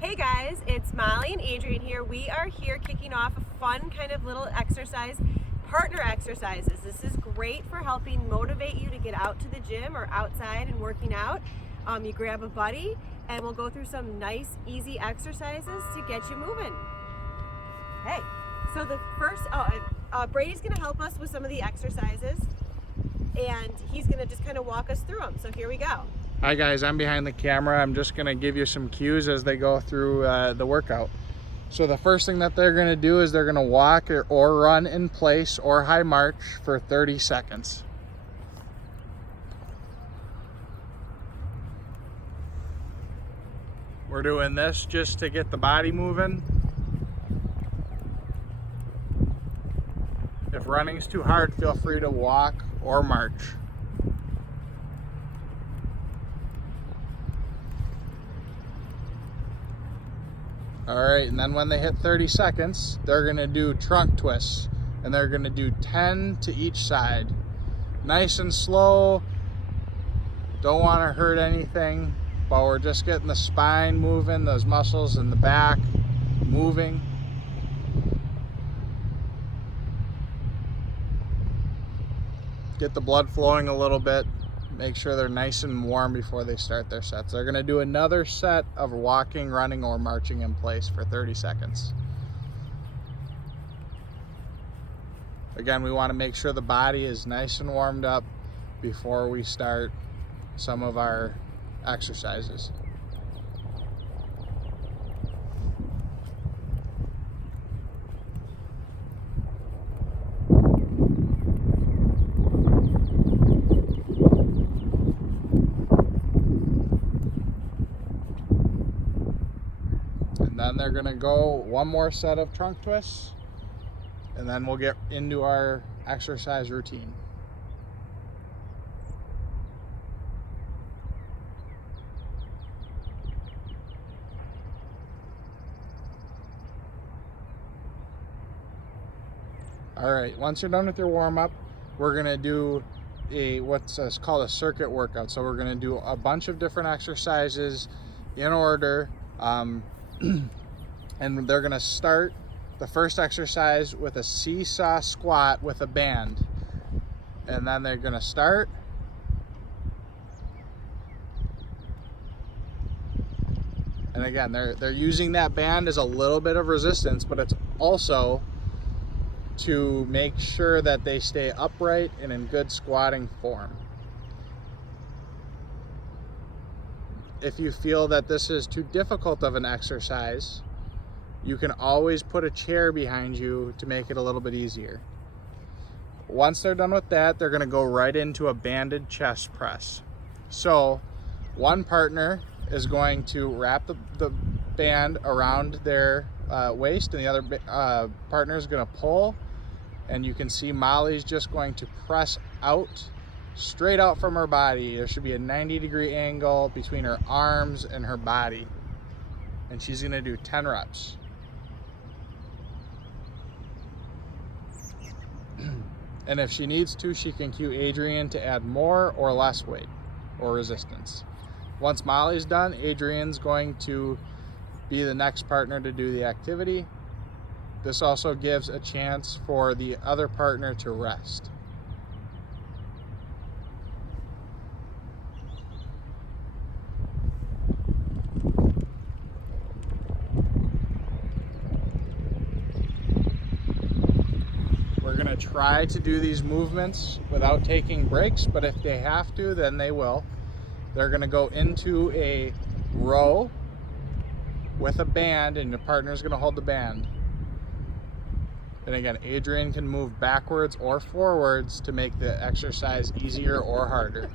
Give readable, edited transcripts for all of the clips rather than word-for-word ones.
Hey guys, it's Molly and Adrienne here. We are here kicking off a fun kind of little exercise, partner exercises. This is great for helping motivate you to get out to the gym or outside and working out. You grab a buddy and we'll go through some nice, easy exercises to get you moving. Hey, so the first, Brady's gonna help us with some of the exercises and he's gonna just kind of walk us through them. So here we go. Hi guys, I'm behind the camera. I'm just going to give you some cues as they go through the workout. So the first thing that they're going to do is they're going to walk or run in place or high march for 30 seconds. We're doing this just to get the body moving. If running's too hard, feel free to walk or march. All right, and then when they hit 30 seconds, they're gonna do trunk twists, and they're gonna do 10 to each side. Nice and slow, don't wanna hurt anything, but we're just getting the spine moving, those muscles in the back moving. Get the blood flowing a little bit. Make sure they're nice and warm before they start their sets. They're going to do another set of walking, running, or marching in place for 30 seconds. Again, we want to make sure the body is nice and warmed up before we start some of our exercises. And then they're gonna go one more set of trunk twists, and then we'll get into our exercise routine. All right, once you're done with your warm-up, we're gonna do what's called a circuit workout. So we're gonna do a bunch of different exercises in order. And they're gonna start the first exercise with a seesaw squat with a band. And then they're gonna start. And again, they're using that band as a little bit of resistance, but it's also to make sure that they stay upright and in good squatting form. If you feel that this is too difficult of an exercise, you can always put a chair behind you to make it a little bit easier. Once they're done with that, they're gonna go right into a banded chest press. So one partner is going to wrap the band around their waist, and the other partner is gonna pull, and you can see Molly's just going to press out, straight out from her body. There should be a 90-degree angle between her arms and her body. And she's gonna do 10 reps. And if she needs to, she can cue Adrienne to add more or less weight or resistance. Once Molly's done, Adrienne's going to be the next partner to do the activity. This also gives a chance for the other partner to rest. We're gonna try to do these movements without taking breaks, but if they have to, then they will. They're gonna go into a row with a band, and the partner's gonna hold the band. And again, Adrienne can move backwards or forwards to make the exercise easier or harder.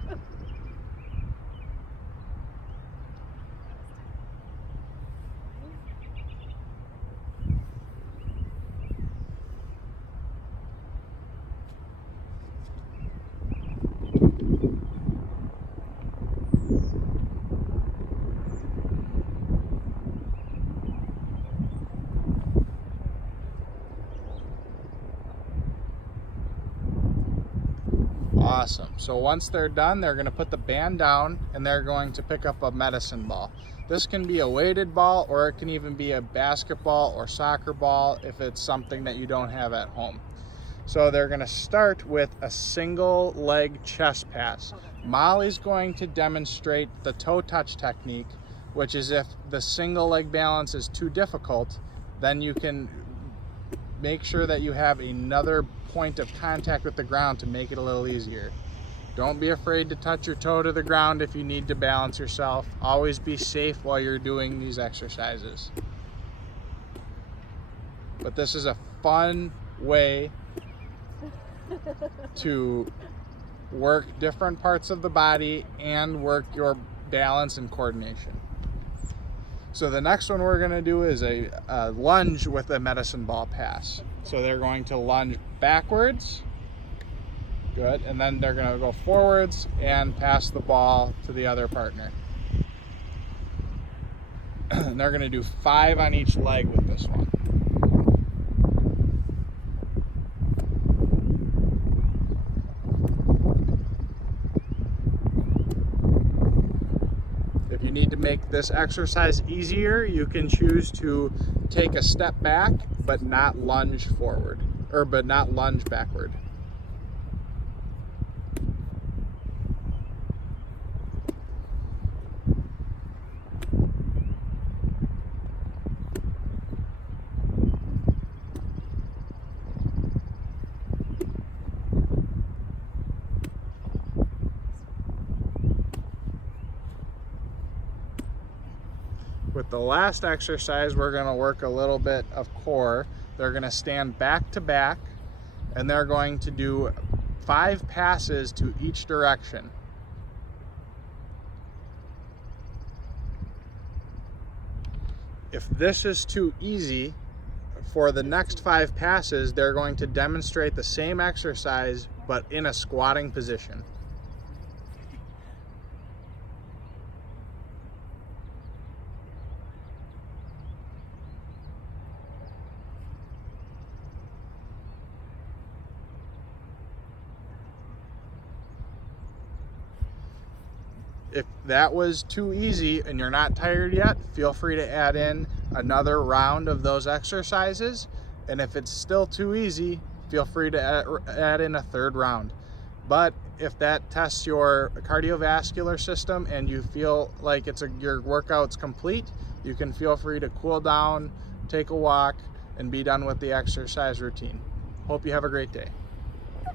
Awesome. So once they're done, they're going to put the band down and they're going to pick up a medicine ball. This can be a weighted ball, or it can even be a basketball or soccer ball if it's something that you don't have at home. So they're going to start with a single leg chest pass. Molly's going to demonstrate the toe touch technique, which is if the single leg balance is too difficult, then you can make sure that you have another point of contact with the ground to make it a little easier. Don't be afraid to touch your toe to the ground if you need to balance yourself. Always be safe while you're doing these exercises. But this is a fun way to work different parts of the body and work your balance and coordination. So the next one we're going to do is a lunge with a medicine ball pass. So they're going to lunge backwards. Good. And then they're going to go forwards and pass the ball to the other partner. And they're going to do 5 on each leg with this one. If you need to make this exercise easier, you can choose to take a step back but not lunge forward, but not lunge backward. With the last exercise, we're going to work a little bit of core. They're going to stand back to back, and they're going to do 5 passes to each direction. If this is too easy, for the next 5 passes, they're going to demonstrate the same exercise, but in a squatting position. If that was too easy and you're not tired yet, feel free to add in another round of those exercises. And if it's still too easy, feel free to add in a 3rd round. But if that tests your cardiovascular system and you feel like your workout's complete, you can feel free to cool down, take a walk, and be done with the exercise routine. Hope you have a great day.